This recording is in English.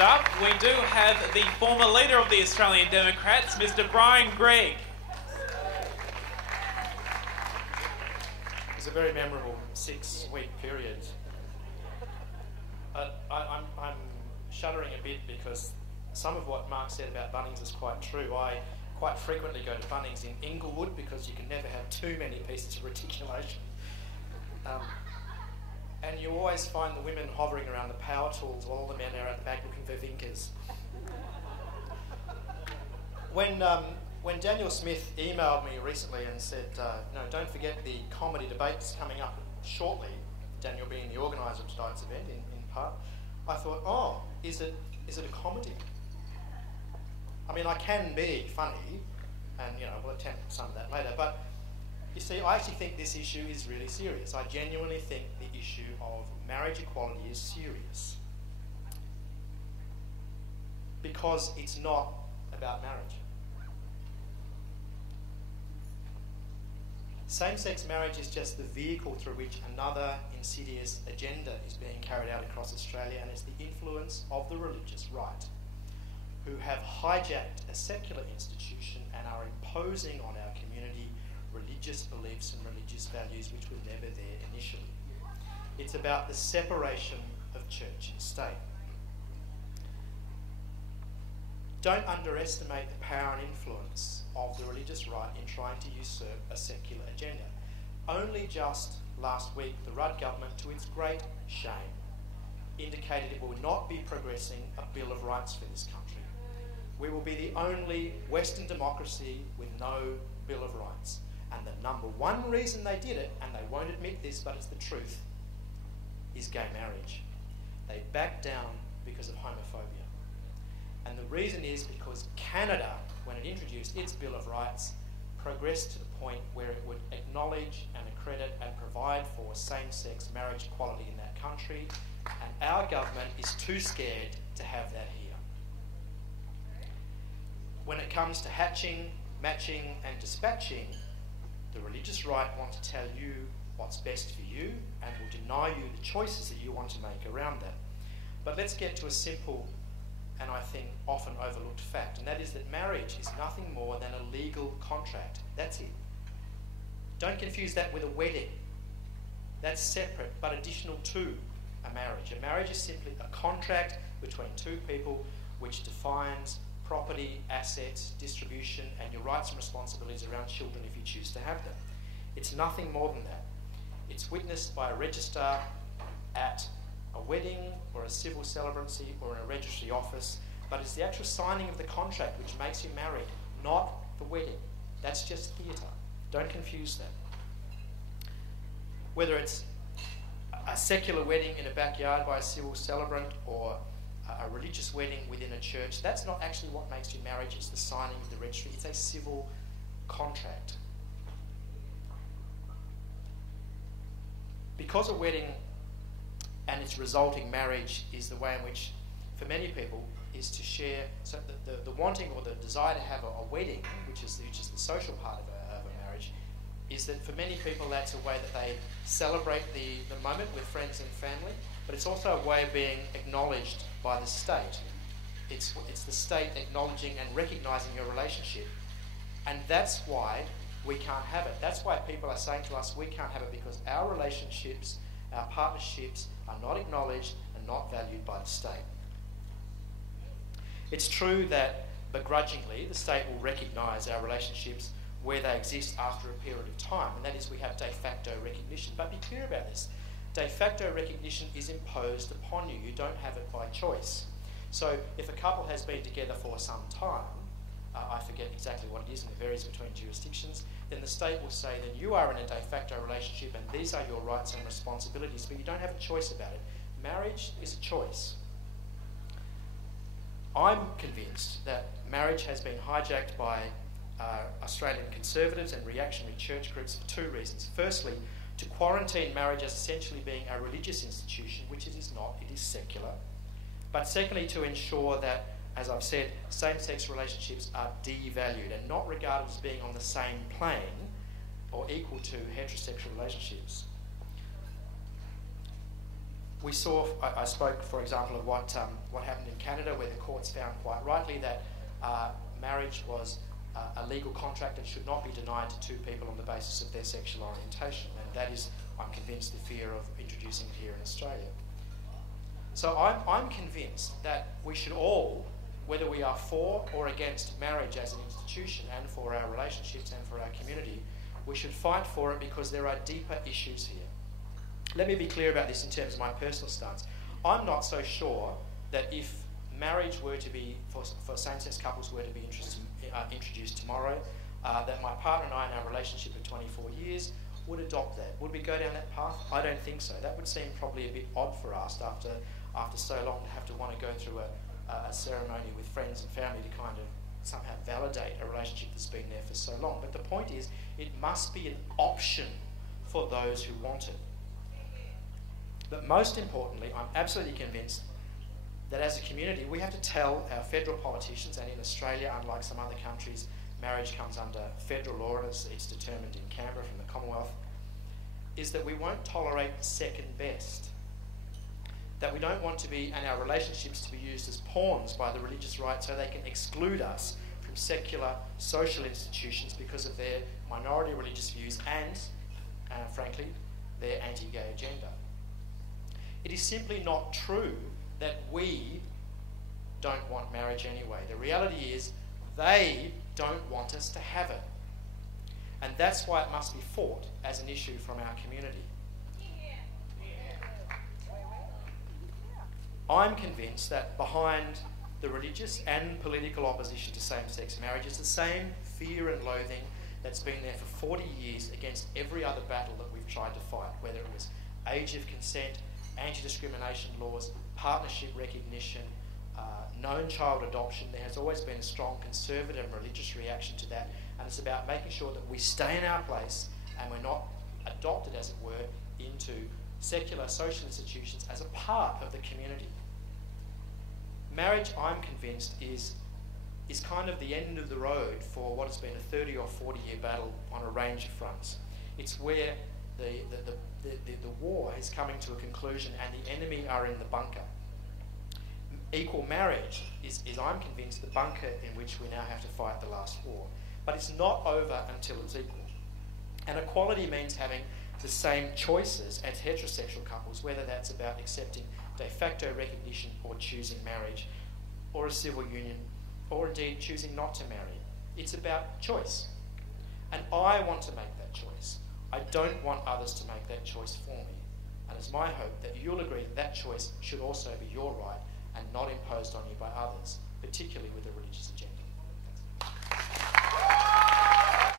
Next up, we do have the former leader of the Australian Democrats, Mr. Greig. It was a very memorable 6-week period. I'm shuddering a bit because some of what Mark said about Bunnings is quite true. I quite frequently go to Bunnings in Inglewood because you can never have too many pieces of reticulation. And you always find the women hovering around the power tools while all the men are at the back looking for Vinkers. When Daniel Smith emailed me recently and said, no, don't forget the comedy debates coming up shortly, Daniel being the organiser of tonight's event in part, I thought, oh, is it a comedy? I mean, I can be funny, and we'll attempt some of that later, but you see, I actually think this issue is really serious. I genuinely think the issue of marriage equality is serious. Because it's not about marriage. Same-sex marriage is just the vehicle through which another insidious agenda is being carried out across Australia, and it's the influence of the religious right, who have hijacked a secular institution and are imposing on our community religious beliefs and religious values which were never there initially. It's about the separation of church and state. Don't underestimate the power and influence of the religious right in trying to usurp a secular agenda. Only just last week, the Rudd government, to its great shame, indicated it will not be progressing a Bill of Rights for this country. We will be the only Western democracy with no Bill of Rights. And the number one reason they did it, and they won't admit this, but it's the truth, is gay marriage. They backed down because of homophobia. And the reason is because Canada, when it introduced its Bill of Rights, progressed to the point where it would acknowledge and accredit and provide for same-sex marriage equality in that country, and our government is too scared to have that here. When it comes to hatching, matching and dispatching, the religious right want to tell you what's best for you and will deny you the choices that you want to make around that. But let's get to a simple and I think often overlooked fact, and that is that marriage is nothing more than a legal contract. That's it. Don't confuse that with a wedding. That's separate but additional to a marriage. A marriage is simply a contract between two people which defines property, assets, distribution, and your rights and responsibilities around children if you choose to have them. It's nothing more than that. It's witnessed by a registrar at a wedding or a civil celebrancy or in a registry office, but it's the actual signing of the contract which makes you married, not the wedding. That's just theatre. Don't confuse that. Whether it's a secular wedding in a backyard by a civil celebrant or a religious wedding within a church, that's not actually what makes you marriage, it's the signing of the registry. It's a civil contract. Because a wedding and its resulting marriage is the way in which, for many people, is to share, so the wanting or the desire to have a wedding, which is the social part of a marriage, is that for many people that's a way that they celebrate the moment with friends and family, but it's also a way of being acknowledged by the state. It's the state acknowledging and recognising your relationship. And that's why we can't have it. That's why people are saying to us we can't have it, because our relationships, our partnerships are not acknowledged and not valued by the state. It's true that begrudgingly the state will recognise our relationships where they exist after a period of time, and that is we have de facto recognition. But be clear about this. De facto recognition is imposed upon you. You don't have it by choice. So if a couple has been together for some time, I forget exactly what it is and it varies between jurisdictions, then the state will say that you are in a de facto relationship and these are your rights and responsibilities, but you don't have a choice about it. Marriage is a choice. I'm convinced that marriage has been hijacked by Australian conservatives and reactionary church groups for two reasons. Firstly, to quarantine marriage as essentially being a religious institution, which it is not, it is secular. But secondly, to ensure that, as I've said, same-sex relationships are devalued and not regarded as being on the same plane or equal to heterosexual relationships. We saw, I spoke, for example, of what happened in Canada, where the courts found quite rightly that marriage was a legal contract and should not be denied to two people on the basis of their sexual orientation. And that is, I'm convinced, the fear of introducing it here in Australia. So I'm convinced that we should all, whether we are for or against marriage as an institution and for our relationships and for our community, we should fight for it because there are deeper issues here. Let me be clear about this in terms of my personal stance. I'm not so sure that if marriage were to be, for same-sex couples were to be introduced tomorrow, that my partner and I in our relationship of 24 years would adopt that. Would we go down that path? I don't think so. That would seem probably a bit odd for us after so long to have to want to go through a ceremony with friends and family to kind of somehow validate a relationship that's been there for so long. But the point is, it must be an option for those who want it. But most importantly, I'm absolutely convinced that as a community, we have to tell our federal politicians, and in Australia, unlike some other countries, marriage comes under federal law, as it's determined in Canberra from the Commonwealth, is that we won't tolerate second best. That we don't want to be, and our relationships to be used as pawns by the religious right so they can exclude us from secular social institutions because of their minority religious views and, frankly, their anti-gay agenda. It is simply not true that we don't want marriage anyway. The reality is they don't want us to have it. And that's why it must be fought as an issue from our community. I'm convinced that behind the religious and political opposition to same-sex marriage is the same fear and loathing that's been there for 40 years against every other battle that we've tried to fight, whether it was age of consent, anti-discrimination laws, partnership recognition, known child adoption. There has always been a strong conservative and religious reaction to that, and it's about making sure that we stay in our place and we're not adopted, as it were, into secular social institutions as a part of the community. Marriage, I'm convinced, is kind of the end of the road for what has been a 30 or 40 year battle on a range of fronts. It's where the war is coming to a conclusion and the enemy are in the bunker. Equal marriage is, I'm convinced, the bunker in which we now have to fight the last war. But it's not over until it's equal. And equality means having the same choices as heterosexual couples, whether that's about accepting de facto recognition or choosing marriage or a civil union or indeed choosing not to marry. It's about choice. And I want to make that choice. I don't want others to make that choice for me. And it's my hope that you'll agree that that choice should also be your right and not imposed on you by others, particularly with a religious